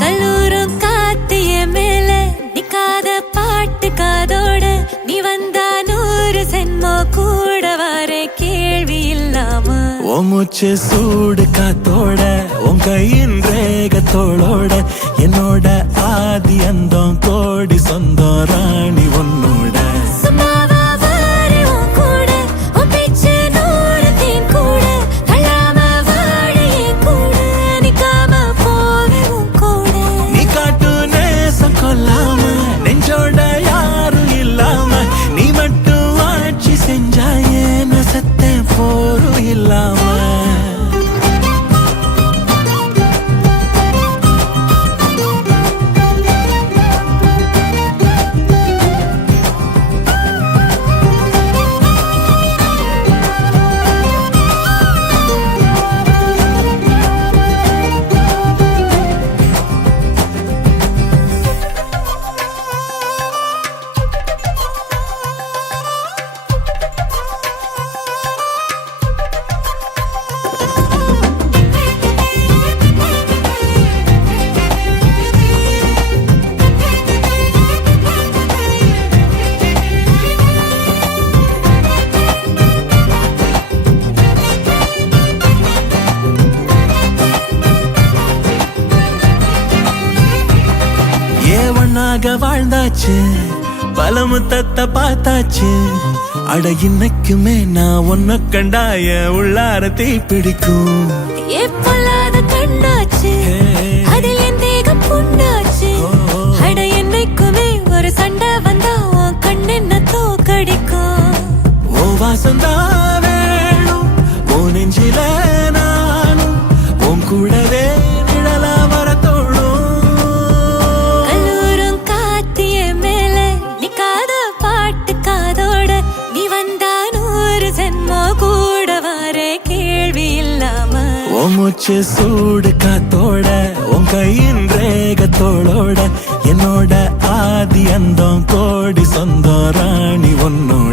கல்லூரும் காத்திய மேல நிக்காத பாட்டு காதோட நீ வந்தா 100 சென்மோ கூட வர கேள்வி இல்லாம மூச்சு சூடு காத்தோட உன் கையின் ரேகத்தோளோட என்னோட ஆதி அந்தம் கோடி சொந்தம் ராணி உன்னோட நெஞ்சோட யாரும் இல்லாம நீ மட்டும் ஆட்சி செஞ்சாயே நசத்தை போரும் இல்லாம வாழ்ந்தாச்சு பல முத்தத்தை பார்த்தாச்சு அட இன்னைக்குமே நான் ஒன்ன கண்டாய உள்ளாரத்தை பிடிக்கும் எப்பொல்லாத கண்ணாச்சு அதில் என் தேகம் புண்ணாச்சு அட என்னைக்குமே ஒரு சண்டை வந்தா உன் கண்ணென்ன தோக்கடிக்கும் ஓ வாசந்தான் வேணும் ஓ நெஞ்சில நானும் உன் கூடவே மூச்சு சூடு காத்தோட உன் கையின் ரேகத்தோளோட என்னோட ஆதி அந்தம் கோடி சொந்தம் ராணி ஒன்னோட